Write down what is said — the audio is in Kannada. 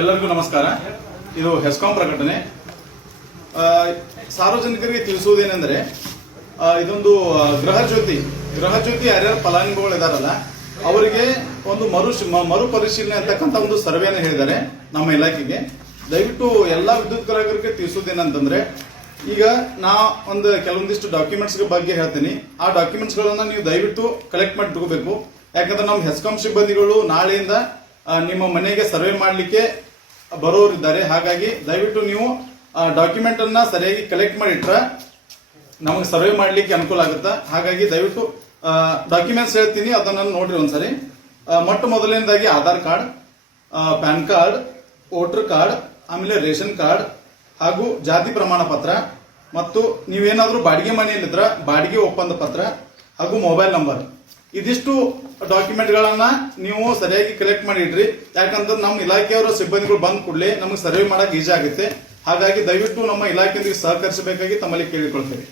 ಎಲ್ಲರಿಗೂ ನಮಸ್ಕಾರ. ಇದು ಹೆಸ್ಕಾಂ ಪ್ರಕಟಣೆ. ಸಾರ್ವಜನಿಕರಿಗೆ ತಿಳಿಸುವುದೇನೆಂದರೆ, ಇದೊಂದು ಗೃಹ ಜ್ಯೋತಿ ಯಾರ್ಯಾರು ಫಲಾನುಭವಿಗಳು ಇದಾರಲ್ಲ ಅವರಿಗೆ ಒಂದು ಮರುಪರಿಶೀಲನೆ ಅಂತಕ್ಕಂಥ ಒಂದು ಸರ್ವೆಯನ್ನು ಹೇಳಿದ್ದಾರೆ ನಮ್ಮ ಇಲಾಖೆಗೆ. ದಯವಿಟ್ಟು ಎಲ್ಲ ವಿದ್ಯುತ್ ಗ್ರಾಹಕರಿಗೆ ತಿಳಿಸುವುದೇನಂತಂದ್ರೆ, ಈಗ ನಾ ಒಂದು ಕೆಲವೊಂದಿಷ್ಟು ಡಾಕ್ಯುಮೆಂಟ್ಸ್ ಬಗ್ಗೆ ಹೇಳ್ತೀನಿ. ಆ ಡಾಕ್ಯುಮೆಂಟ್ಸ್ ಗಳನ್ನ ನೀವು ದಯವಿಟ್ಟು ಕಲೆಕ್ಟ್ ಮಾಡಿ ಇಟ್ಕೋಬೇಕು. ಯಾಕಂದ್ರೆ ನಮ್ಮ ಹೆಸ್ಕಾಂ ಸಿಬ್ಬಂದಿಗಳು ನಾಳೆಯಿಂದ ನಿಮ್ಮ ಮನೆಗೆ ಸರ್ವೆ ಮಾಡಲಿಕ್ಕೆ ಬರೋರಿದ್ದಾರೆ. ಹಾಗಾಗಿ ದಯವಿಟ್ಟು ನೀವು ಡಾಕ್ಯುಮೆಂಟ್ ಅನ್ನ ಸರಿಯಾಗಿ ಕಲೆಕ್ಟ್ ಮಾಡಿಟ್ರೆ ನಮಗೆ ಸರ್ವೆ ಮಾಡ್ಲಿಕ್ಕೆ ಅನುಕೂಲ ಆಗುತ್ತೆ. ಹಾಗಾಗಿ ದಯವಿಟ್ಟು ಡಾಕ್ಯುಮೆಂಟ್ಸ್ ಹೇಳ್ತೀನಿ, ಅದನ್ನ ನೋಡ್ರಿ ಒಂದ್ಸರಿ. ಮೊಟ್ಟ ಮೊದಲನೇದಾಗಿ Aadhaar card, PAN card, voter card, ಆಮೇಲೆ ರೇಷನ್ ಕಾರ್ಡ್ ಹಾಗೂ ಜಾತಿ ಪ್ರಮಾಣ ಪತ್ರ, ಮತ್ತು ನೀವೇನಾದ್ರೂ ಬಾಡಿಗೆ ಮನೆಯಲ್ಲಿದ್ರ ಬಾಡಿಗೆ ಒಪ್ಪಂದ ಪತ್ರ ಹಾಗೂ ಮೊಬೈಲ್ ನಂಬರ್. ಇದಿಷ್ಟು ಡಾಕ್ಯುಮೆಂಟ್ ಗಳನ್ನ ನೀವು ಸರಿಯಾಗಿ ಕಲೆಕ್ಟ್ ಮಾಡಿ ಇಡ್ರಿ. ಯಾಕಂದ್ರೆ ನಮ್ಮ ಇಲಾಖೆಯವರ ಸಿಬ್ಬಂದಿಗಳು ಬಂದ ಕೂಡಲೇ ನಮಗೆ ಸರ್ವೆ ಮಾಡಕ್ ಈಜಿ ಆಗುತ್ತೆ. ಹಾಗಾಗಿ ದಯವಿಟ್ಟು ನಮ್ಮ ಇಲಾಖೆಯೊಂದಿಗೆ ಸಹಕರಿಸಬೇಕಾಗಿ ತಮ್ಮಲ್ಲಿ ಕೇಳಿಕೊಳ್ತೇವೆ.